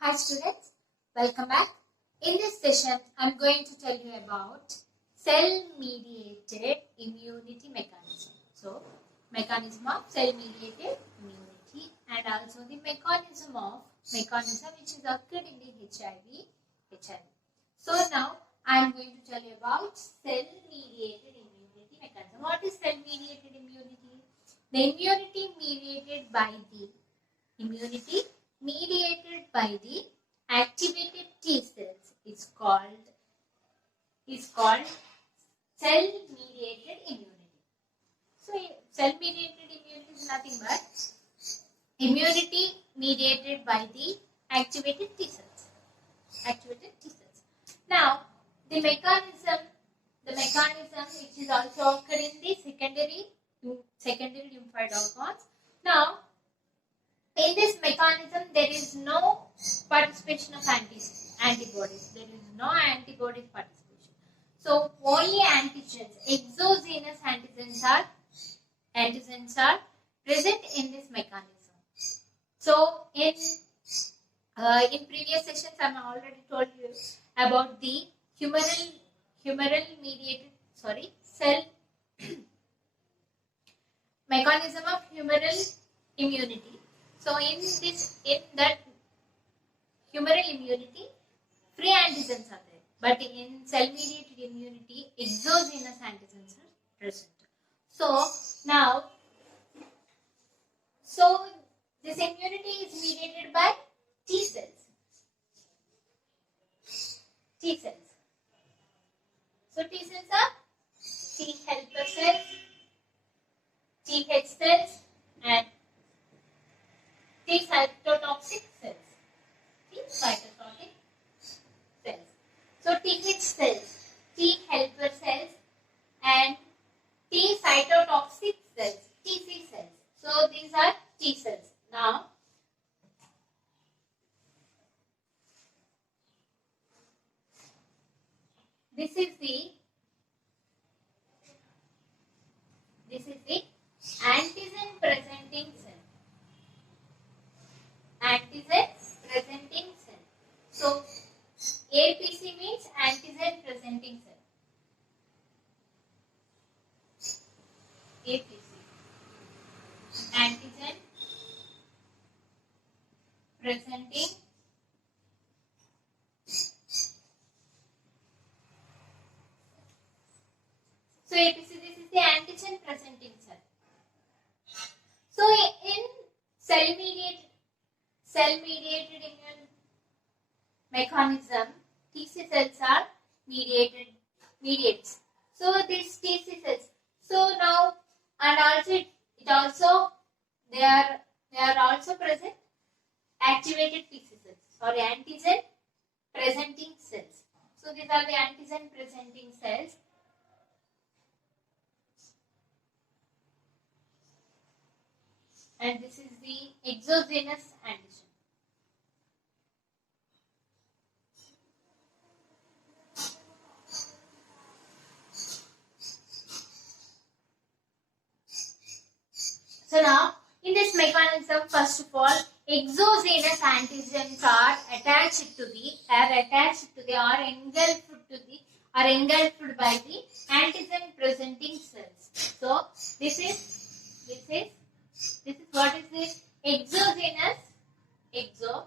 Hi students, welcome back. In this session, I'm going to tell you about cell-mediated immunity mechanism. So, mechanism of cell-mediated immunity and also the mechanism which is occurred in the HIV. So now, I'm going to tell you about cell-mediated immunity mechanism. What is cell-mediated immunity? The immunity mediated by the activated T cells is called cell-mediated immunity. So, cell-mediated immunity is nothing but immunity mediated by the activated T cells. Now, the mechanism which is also occurred in the secondary lymphoid organs. Now, in this mechanism, there is no participation of antibodies. There is no antibodies participation. So, only antigens, exogenous antigens are present in this mechanism. So, in previous sessions, I have already told you about the mechanism of humoral immunity. So in that humoral immunity, free antigens are there, but in cell-mediated immunity, exogenous antigens are present. So now, this immunity is mediated by T cells. So T cells are T helper cells, Th cells, and T cytotoxic cells. So Th cells, T helper cells, and T cytotoxic cells, Tc cells. So these are T cells. Now, this is the antigen presenting cell. So APC means antigen presenting cell. APC, antigen presenting . So APC, this is the antigen presenting cell. So in cell-mediated immune mechanism, TC cells are mediates. So these TC cells. So now, and also they are also present activated TC cells or antigen presenting cells. So these are the antigen presenting cells. And this is the exogenous antigen. So now, in this mechanism, first of all, exogenous antigens are engulfed by the antigen presenting cells. So this is what is this? Exogenous antigen.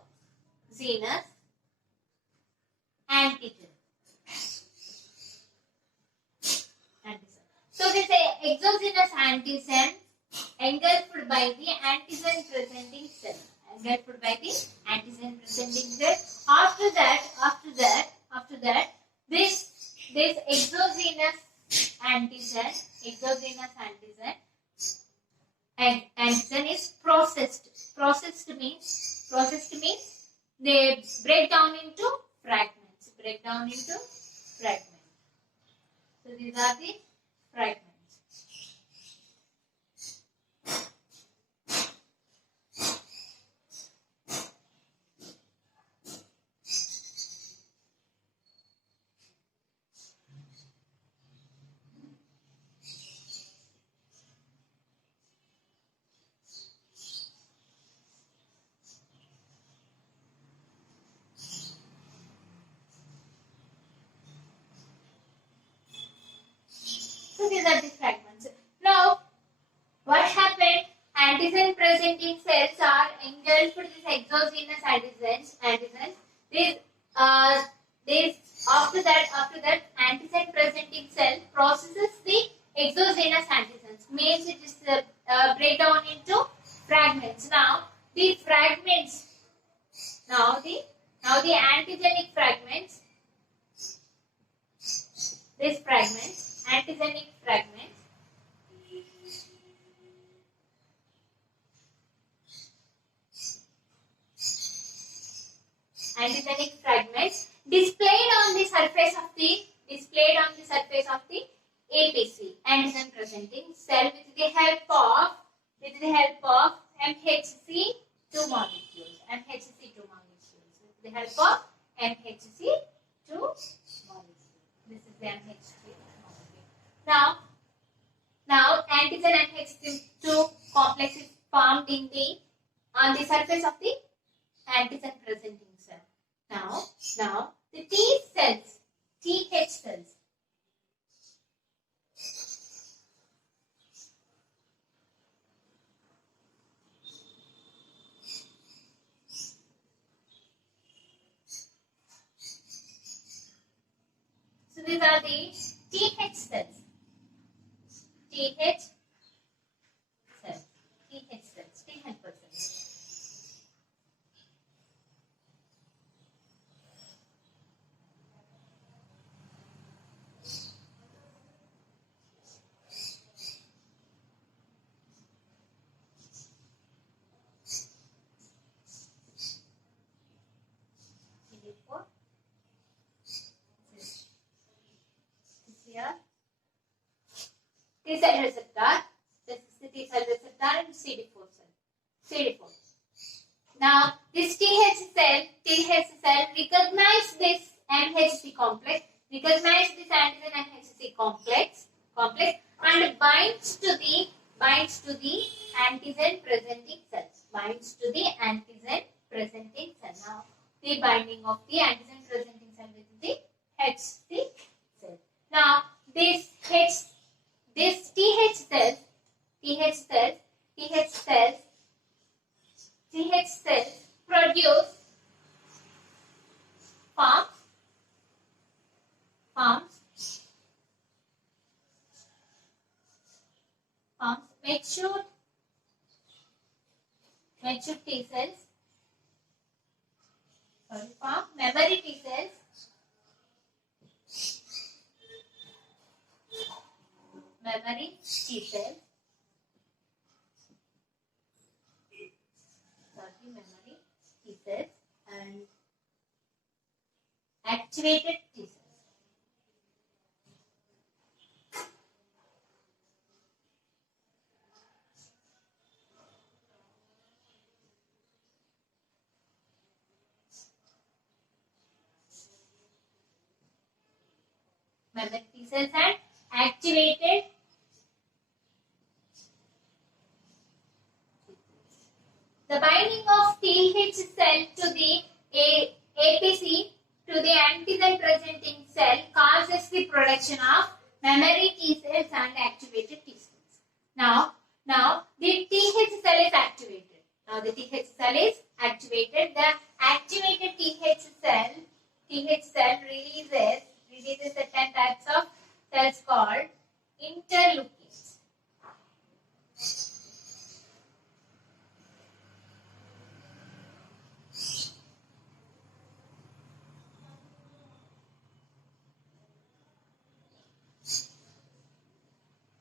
So this exogenous antigen engulfed by the antigen presenting cell. After that, this exogenous antigen is processed. Processed means they break down into fragments. So these are the fragments. self-produced exogenous antigens. This after that antigen presenting cell processes the exogenous antigens. Means it is break down into fragments. Now the fragments. Now the antigenic fragments. These fragments, antigenic fragments. Antigenic fragments displayed on the surface of the APC, antigen presenting cell, with the help of MHC2 molecules. With the help of MHC2 molecule. This is the MHC2 molecule. Now antigen MHC2 complex is formed on the surface of the antigen presenting cell. Now the TH cells. So these are the TH cells. T helper cells. T cell receptor. This is the T cell receptor and CD4 cell. CD4. Now this TH cell recognize this MHC complex, recognize this antigen MHC complex, and binds to the antigen presenting cells. Binds to the antigen presenting cell. Now the binding of the antigen presenting cell with the HC cell. Now this TH cells produce forms matured T cells. Form memory T cells. Memory T cells. Memory T cells and activated T cells. Memory T cells and activated the binding of TH cell to the APC to the antigen presenting cell causes the production of memory T cells and activated T cells. Now the TH cell is activated. The activated TH cell releases the 10 types of cells called interleukins.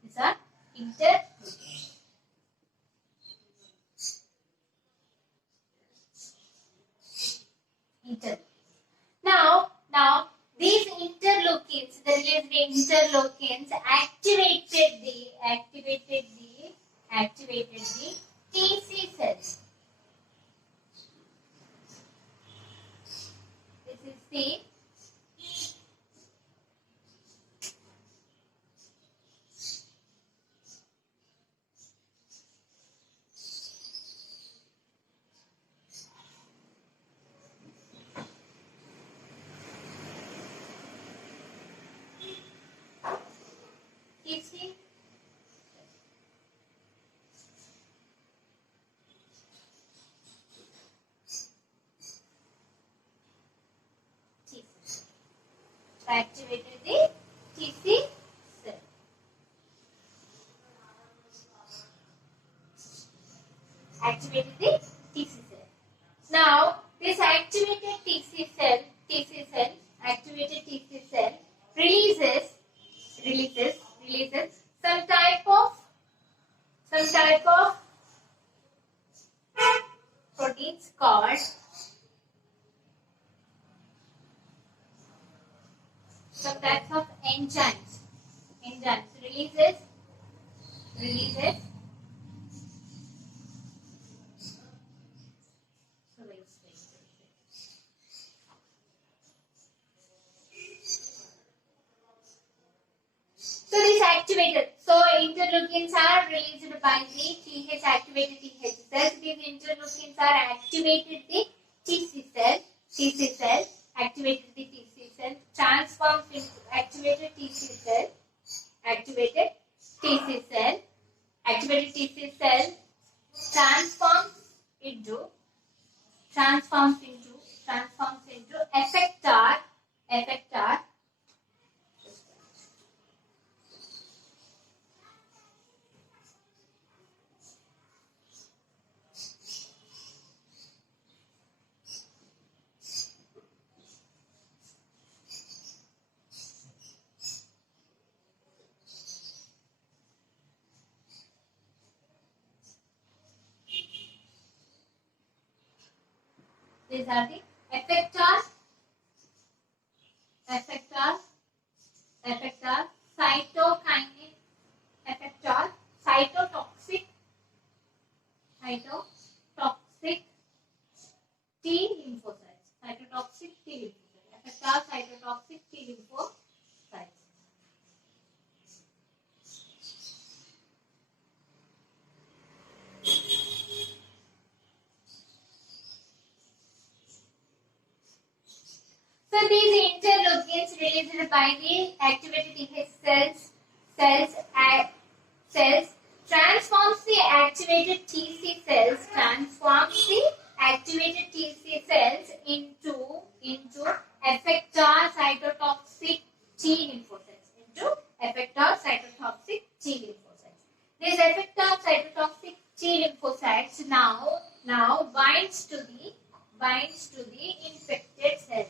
These are interleukins. Now these interleukins, the released interleukins activated the TC cells. This is the TC. activated the TC cell. Activated the TC cell. Now this activated TC cell activated TC cell releases some type of proteins called some types of enzymes releases so this activated, so interleukins are released by the TH activated TH cells. These interleukins are activated the TC cell, activated the TC cell, transforms into activated TC cell, activated TC cell transforms into effector. These are the effectors, cytokinin effector, cytotoxic T lymphocytes, effector cytotoxic T lymphocytes. So these interleukins released by the activated TH cells transforms the activated TC cells into effector cytotoxic T lymphocytes. These effector cytotoxic T lymphocytes now binds to the infected cell.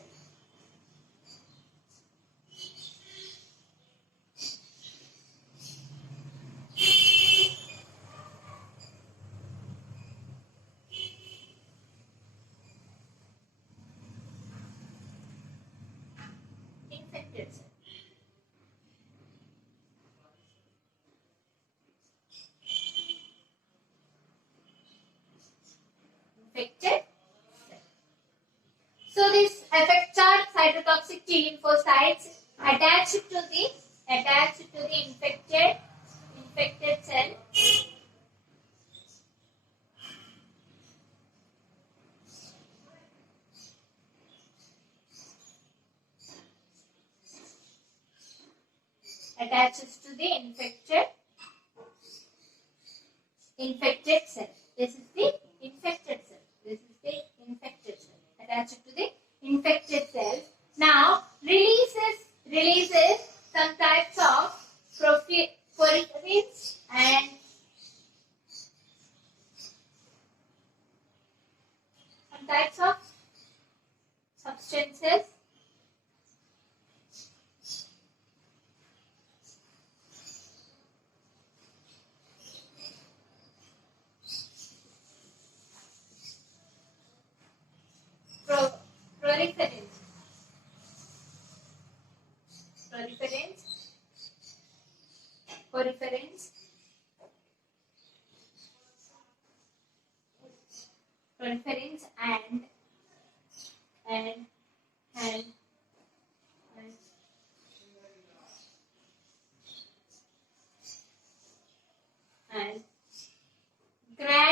So this effector cytotoxic T lymphocytes attached to the infected cell attaches to the infected cell. This is the infected cell. Attached to the infected cell. Now releases some types of porphyrins and some types of substances proliferins and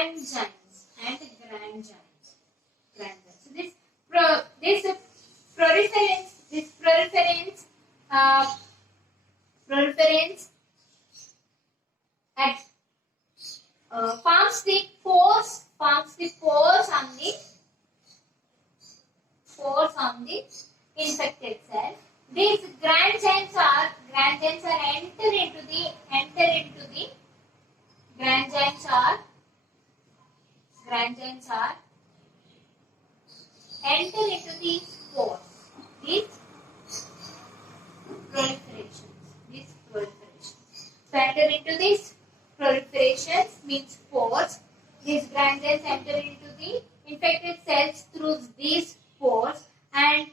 granzymes. So this proliferins at forms the pores on the infected cell. These grand giants are enter into the grand giants are enter into the spores. These proliferations. So enter into these proliferations means spores. These grand giants enter into the infected cells through these spores and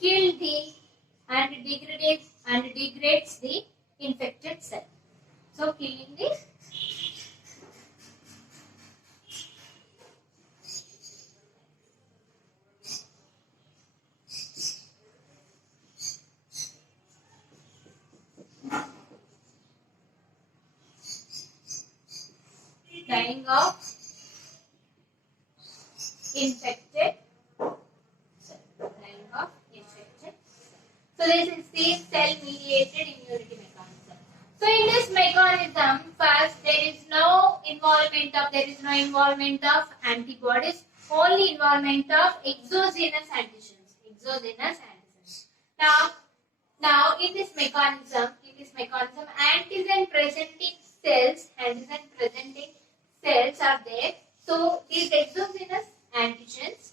kill the and degrades the infected cell. So killing the dying of infected cell. So this is the cell-mediated immunity mechanism. So in this mechanism, first there is no involvement of antibodies, only involvement of exogenous antigens. Now in this mechanism, antigen presenting cells are there. So these exogenous antigens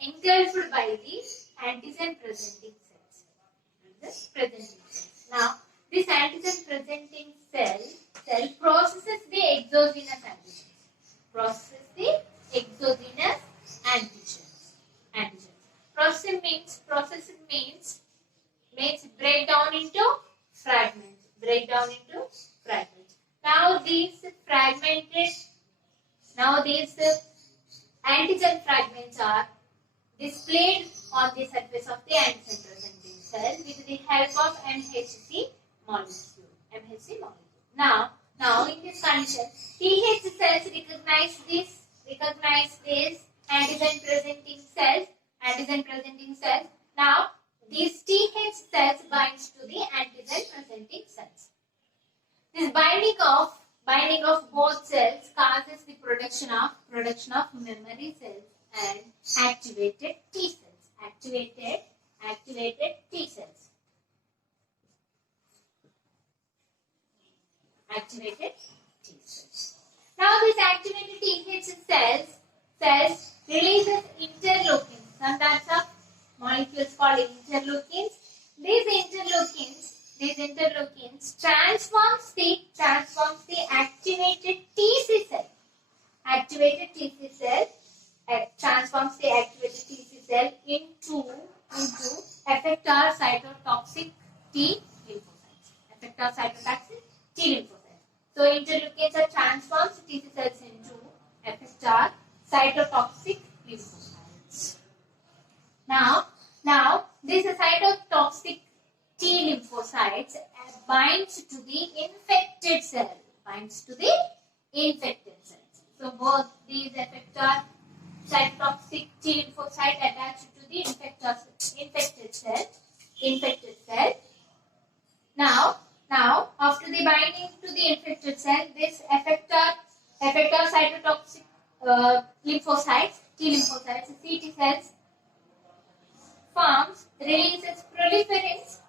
engulfed by the antigen presenting cells. Now this antigen presenting cell processes the exogenous antigens. Processing means break down into fragments. Now these antigen fragments are displayed on the surface of the antigen presenting cell with the help of MHC molecule. Now in this condition, TH cells recognize these antigen presenting cells. Now these TH cells binds to the antigen presenting cells. This binding of both cells causes the production of memory cells and activated T cells. Now these activated TH cells releases interleukins. Some types of molecules called interleukins. These interleukins transforms the activated TC cell. Transforms the activated TC cell into effector cytotoxic T lymphocytes. So interleukins are transforms TC cells into effector cytotoxic lymphocytes. Now this cytotoxic T lymphocytes binds to the infected cell. So both these effector cytotoxic T lymphocyte attached to the infected cell. Now after the binding to the infected cell, this effector cytotoxic lymphocytes, T lymphocytes, CT cells forms, releases proliferins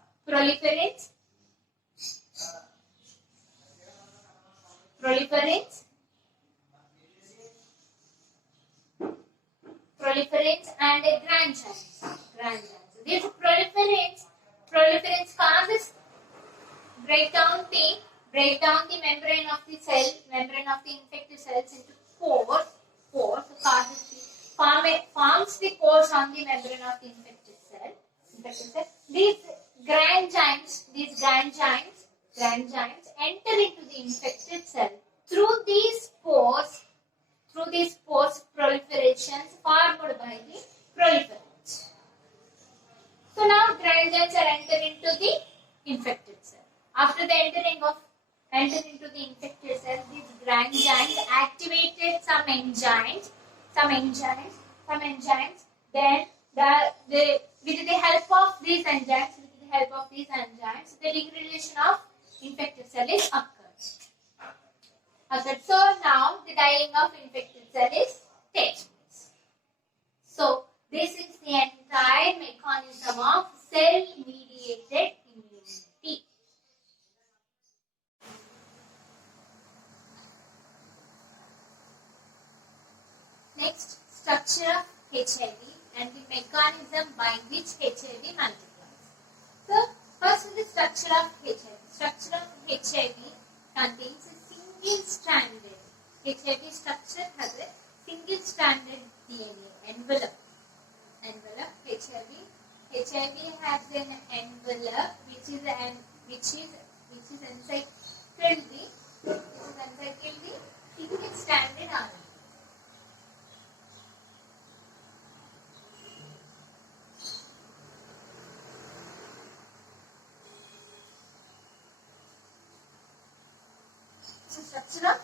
and grand giants. These proliferins causes break down the membrane of the infected cells into pores. Forms the pores on the membrane of the infected cell. These grand giants enter into the infected cell through these pores proliferations formed by the proliferants. So now grand giants are entered into the infected cell. After the entered into the infected cell, these grand giants activated some enzymes. Then with the help of these enzymes, the degradation of infected cell is occurred. So now the dying of infected cell is takes place. This is the entire mechanism of cell-mediated immunity. Next, structure of HIV and the mechanism by which HIV multiplies. So, first is the structure of HIV. Structure of HIV contains a single-stranded. HIV structure has a single-stranded DNA envelope. HIV. HIV has an envelope which is encircled the single-stranded RNA. So, structure of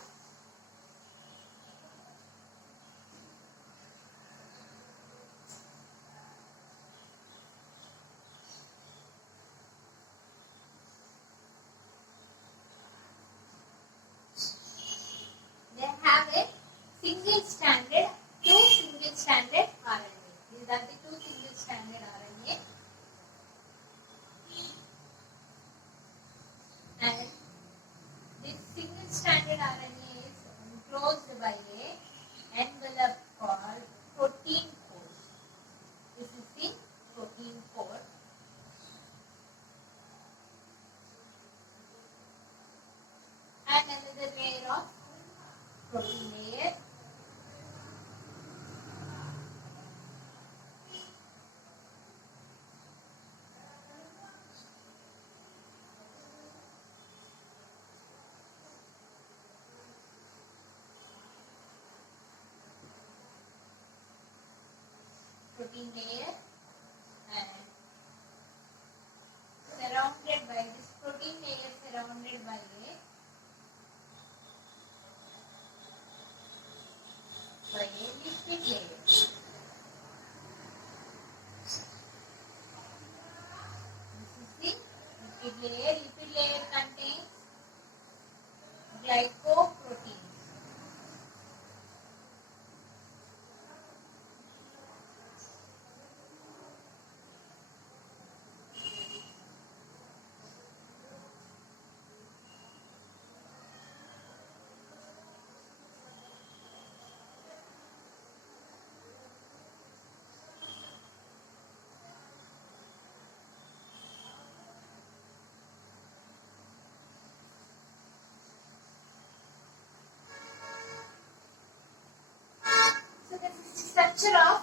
two single-stranded RNA. These are the two single-stranded RNA, and this single-stranded RNA is enclosed by a envelope called protein core. This is the protein core. And another layer of protein layer. Protein layer, and surrounded by this protein layer, surrounded by a lipid layer. This is the lipid layer. Lipid layer contains glycoproteins. So this is the structure of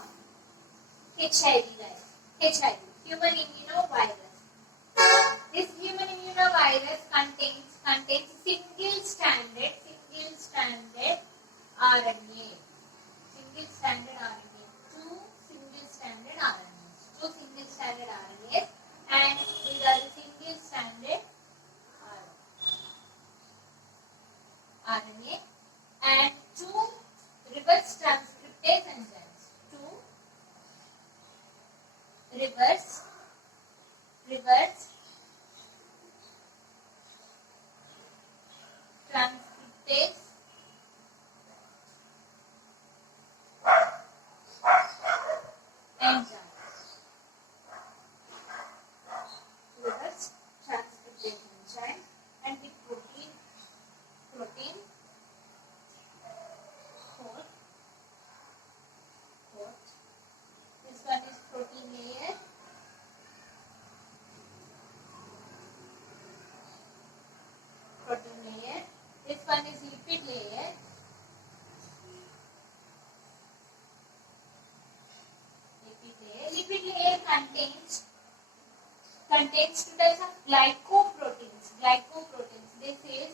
HIV, guys. HIV, human immunovirus. This human immunovirus contains single-stranded RNA. Single-stranded RNA. Two single-stranded RNAs, and these are the single-stranded RNA, and two reverse transcriptase enzymes. Two reverse transcriptase enzymes. Reverse transcriptase enzyme, and the protein coat. This one is protein layer. This one is lipid layer. Lipid layer contains two types of glycoproteins. This is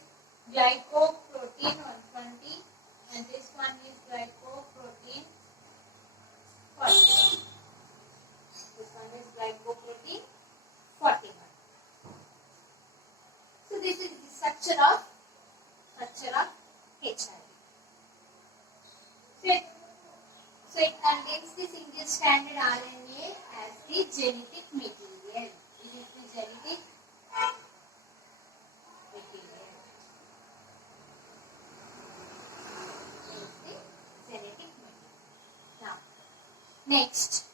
glycoprotein 120, and this one is glycoprotein 41. This one is glycoprotein 41. So this is the structure of HIV. So it contains the single-stranded RNA as the genetic material. It is the genetic material. Now, next,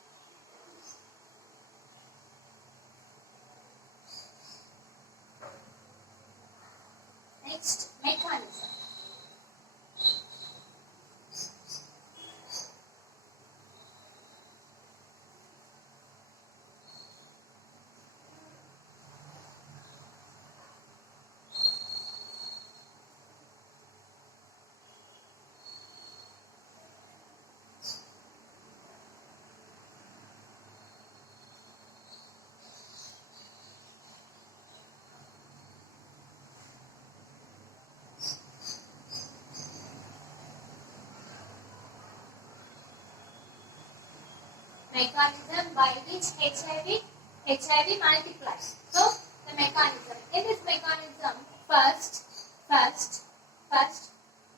mechanism by which HIV multiplies. So the mechanism, in this mechanism, first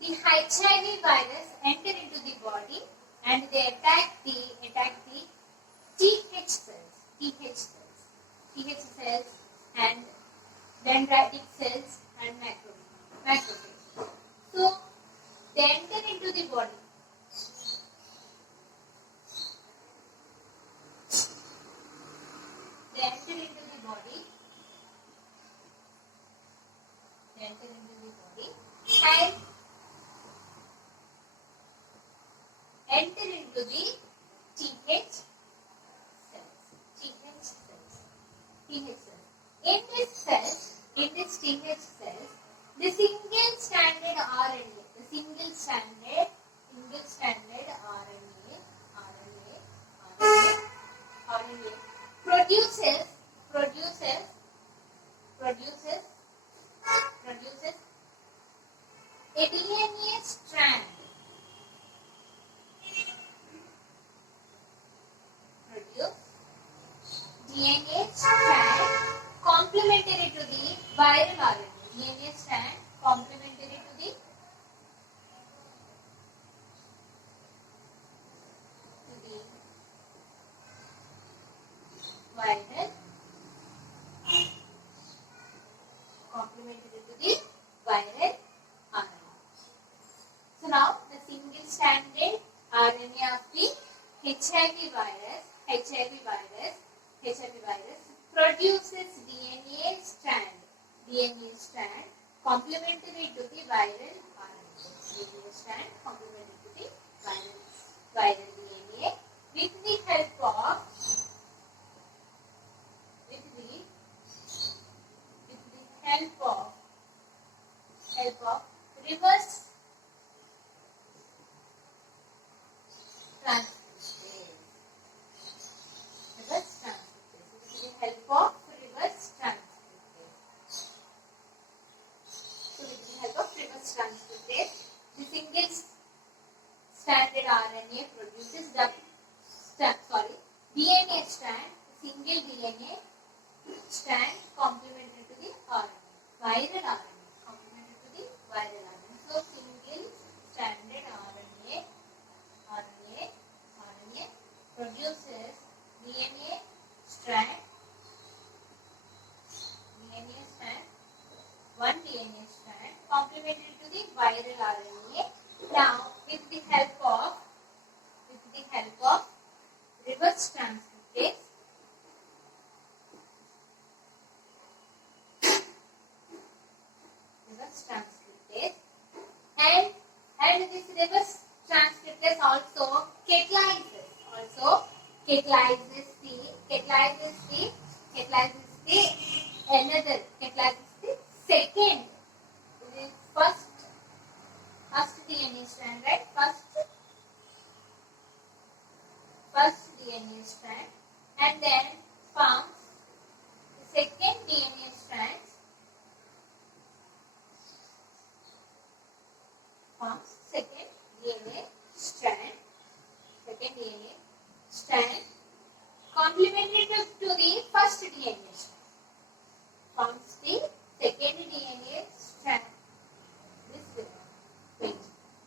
the HIV virus enter into the body and they attack the TH cells and dendritic cells and macrophage. So they enter into the body. They enter into the body and enter into the TH cells. In this TH cells, the single stranded RNA produces a DNA strand. DNA strand complementary to the viral RNA. DNA strand complementary to the viral RNA. So now the single stranded RNA of the HIV virus produces DNA strand complementary to the viral RNA. DNA strand complementary to the viral DNA with the help of reverse transcriptase. With the help of reverse transcriptase. So with the help of reverse transcriptase, the single stranded RNA produces DNA strand, single DNA strand complementary to the RNA, viral RNA, complementary to the viral RNA. So single stranded RNA produces DNA strand, one DNA strand complementary to the viral RNA. Now with the help of reverse transcriptase, and this reverse transcriptase also catalyzes the second, the first DNA strand, right? First DNA strand, and then forms the second DNA strand. Second DNA strand complementary to the first DNA strand. Forms the second DNA strand. This way.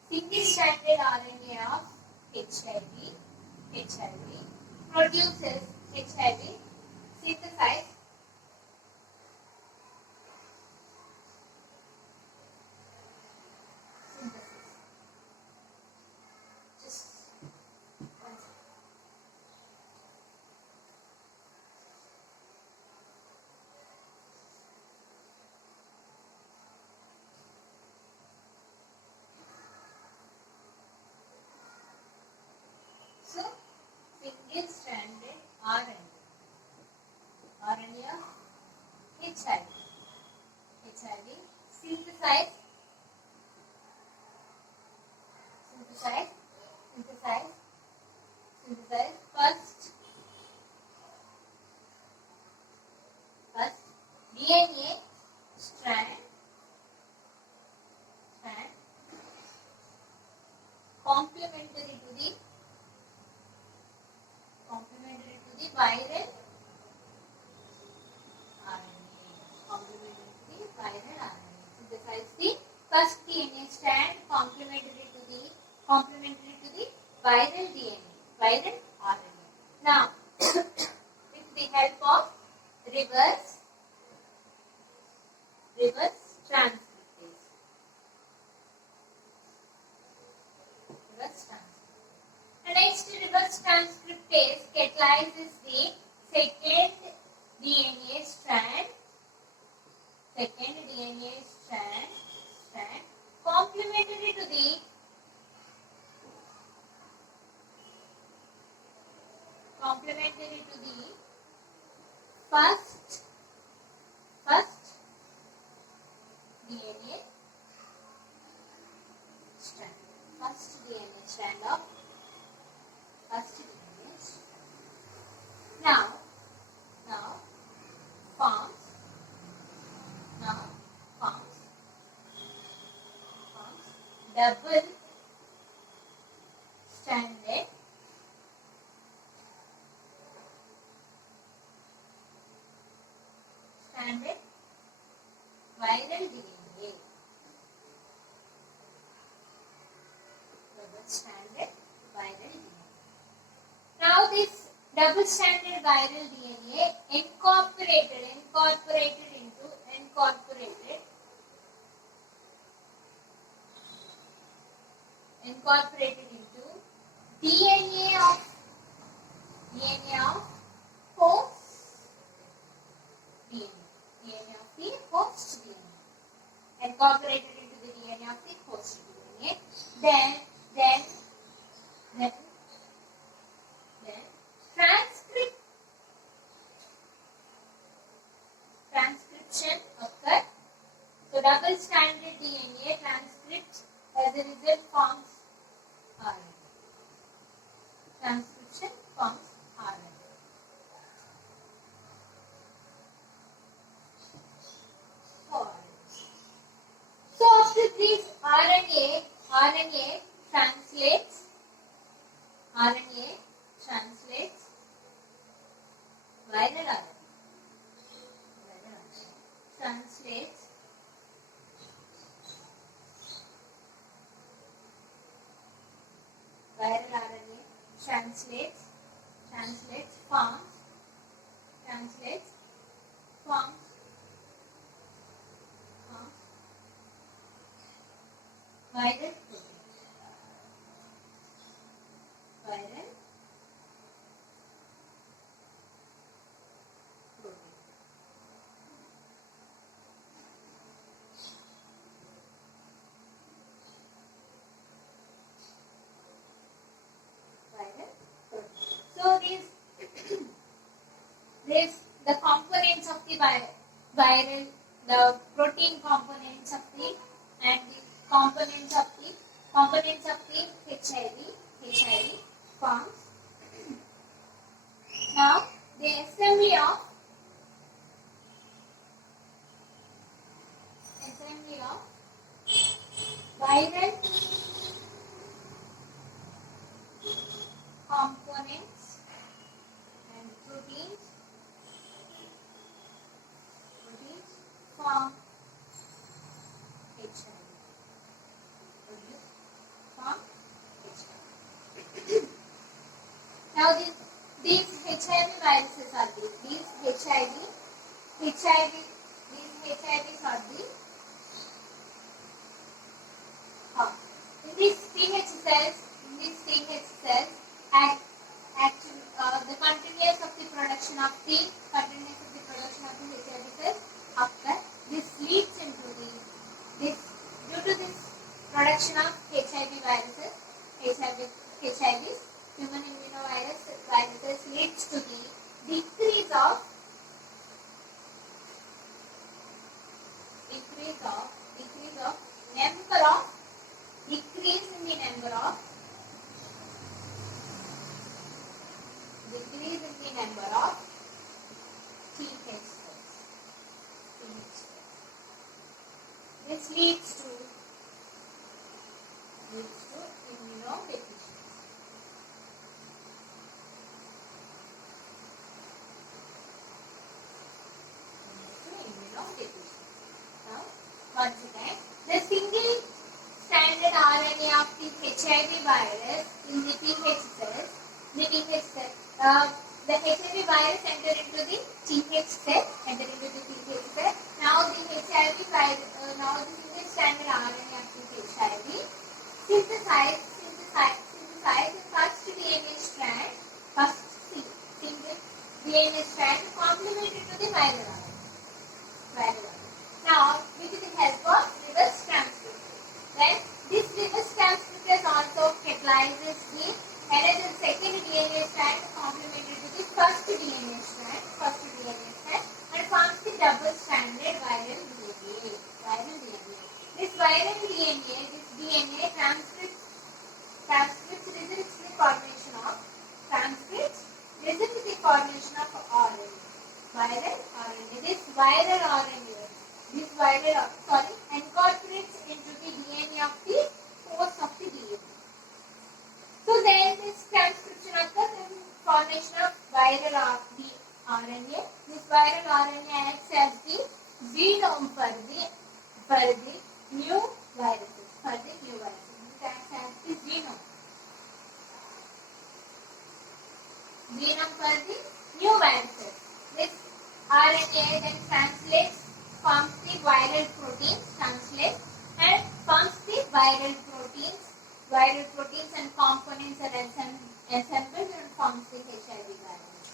Single stranded RNA of HIV produces HIV synthesized single stranded RNA viral RNA. Complementary viral RNA. Synthesize the first DNA strand complementary to the viral DNA, viral RNA. Now, with the help of reverse transcriptase. And next, reverse transcriptase catalyzes the second DNA strand complementary to the first DNA strand. First DNA strand of first DNA strand. Now forms double stranded viral DNA. Double-stranded viral DNA. Now this double-stranded viral DNA incorporated into DNA of host DNA. DNA of the host DNA. Incorporated into the DNA of the host DNA. Then transcription occur. So double-stranded DNA transcripts, as a result forms RNA. Transcription forms RNA. So after this RNA translates viral RNA. Translates viral RNA. Translates forms viral protein. Viral protein. So these the components of the viral, the protein components of the and the components of the HIV forms. Now the assembly of viral components and proteins form HIV. Now these HIV viruses are these HIVs are the in these TH cells the continuous of the production of the HIV cells occur. This leads into due to this production of HIV viruses, human viruses leads to the decrease in the number of TH cells. This leads to immunodeficiency. HIV virus in the TH cells. The TH cell, the HIV virus enter into the TH cell. Enter into the TH cell. Now the HIV virus, now the single stranded RNA of the HIV synthesize the first DNA strand. First single DNA strand complemented to the viral RNA. Now, with the help of reverse transcriptase. Then, this reverse transcriptase also catalyzes the another second DNA strand complemented to the first DNA strand, and forms the double-stranded viral DNA. This viral DNA, this DNA transcripts results in the formation of RNA. Viral RNA. This viral RNA incorporates into the DNA of the host of the DNA. So then this transcription occurs in formation of viral RNA. This viral RNA acts as the genome for the new viruses. It acts as the genome for the new viruses. This RNA then forms the viral proteins and components are assembled and forms the HIV virus.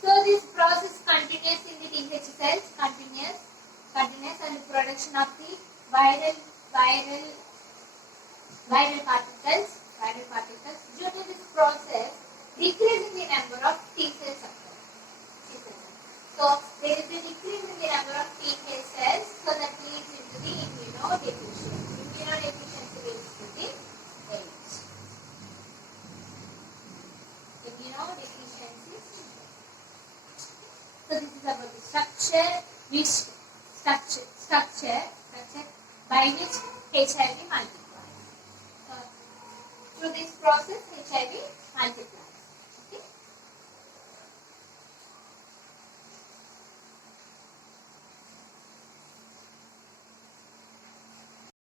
So this process continues in the TH cells, continuous and the production of the viral particles. Due to this process, decrease in the number of T cells occur. So there is a decrease in the number of T cells, so that leads into the immunodeficiency. Immunodeficiency leads to the AIDS. Immunodeficiency. So this is about the structure by which HIV multiplies. So through this process, HIV multiplies.